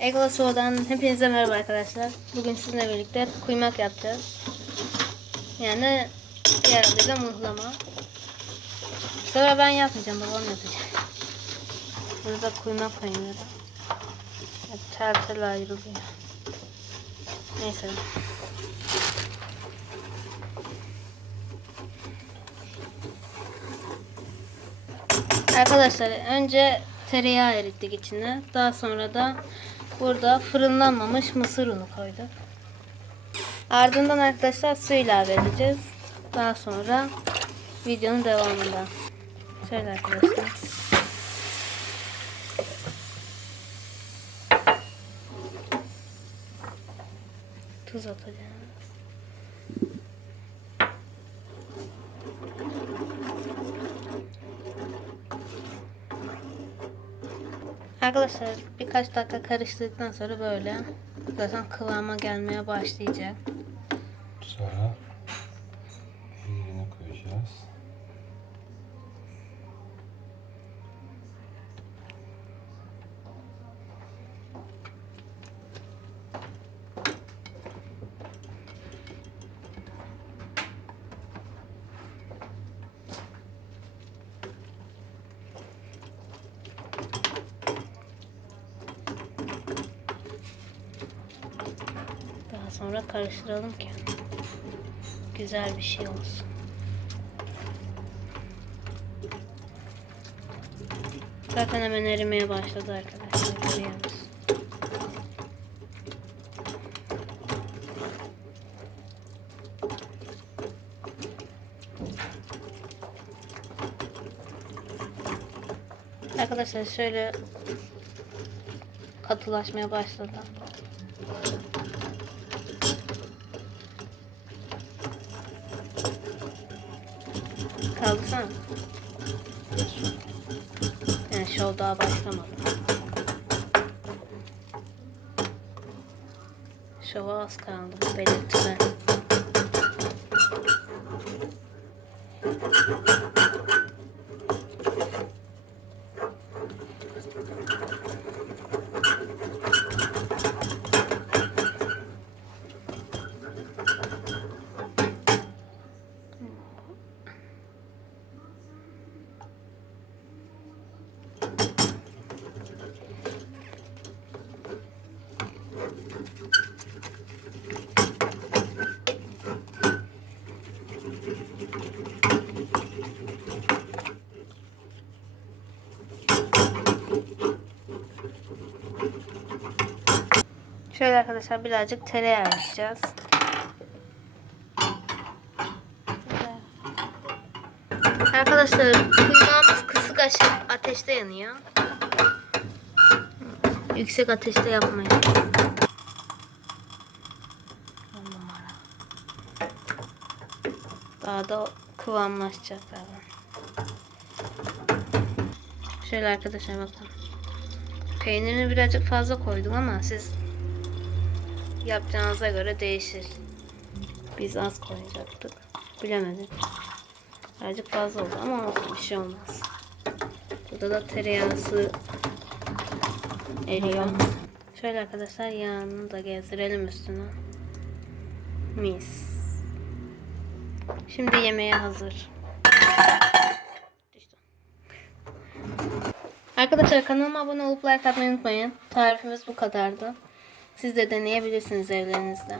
Egloso'dan hepinize merhaba arkadaşlar. Bugün sizinle birlikte kuymak yapacağız. Yani diğer adıyla mıhlama. Bu sefer ben yapmayacağım, babam yapacak. Burada kuymak koyuyorum. Tel tel ayrılıyor. Neyse. Arkadaşlar önce tereyağı erittik içine. Daha sonra da burada fırınlanmamış mısır unu koyduk. Ardından arkadaşlar su ilave edeceğiz. Daha sonra videonun devamında. Şöyle arkadaşlar. Tuz atacağız. Arkadaşlar birkaç dakika karıştırdıktan sonra böyle zaten kıvama gelmeye başlayacak. Sonra sonra karıştıralım ki güzel bir şey olsun. Zaten hemen erimeye başladı arkadaşlar görüyorsunuz. Arkadaşlar şöyle katılaşmaya başladı. Su. Yani şov daha başlamadı. Şova az kaldı. Belirtiler. Şöyle arkadaşlar birazcık tereyağı yapacağız. Arkadaşlar kuymağımız kısık ateşte yanıyor. Yüksek ateşte yapmayın. Daha da kıvamlaşacak zaten. Şöyle arkadaşlar bakın. Peynirini birazcık fazla koydum ama siz yapacağınıza göre değişir. Biz az koyacaktık. Bilemedik. Birazcık fazla oldu ama olsun bir şey olmaz. Burada da tereyağısı eriyor. Şöyle arkadaşlar yağını da gezdirelim üstüne. Mis. Şimdi yemeğe hazır. Arkadaşlar kanalıma abone olup like atmayı unutmayın. Tarifimiz bu kadardı. Siz de deneyebilirsiniz evlerinizde.